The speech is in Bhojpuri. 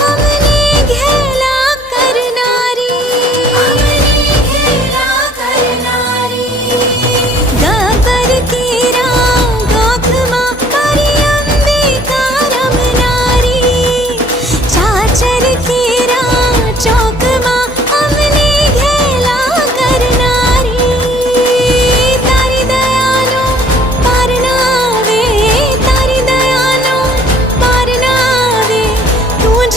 हमने घेला करनारी, गापर कीरा गोखमा परी अंबिका रमनारी, चाचर कीरा चौकमा हमने घेला करनारी। तारी दयानो पारनावे, तारी दयानो पारनावे, तुझ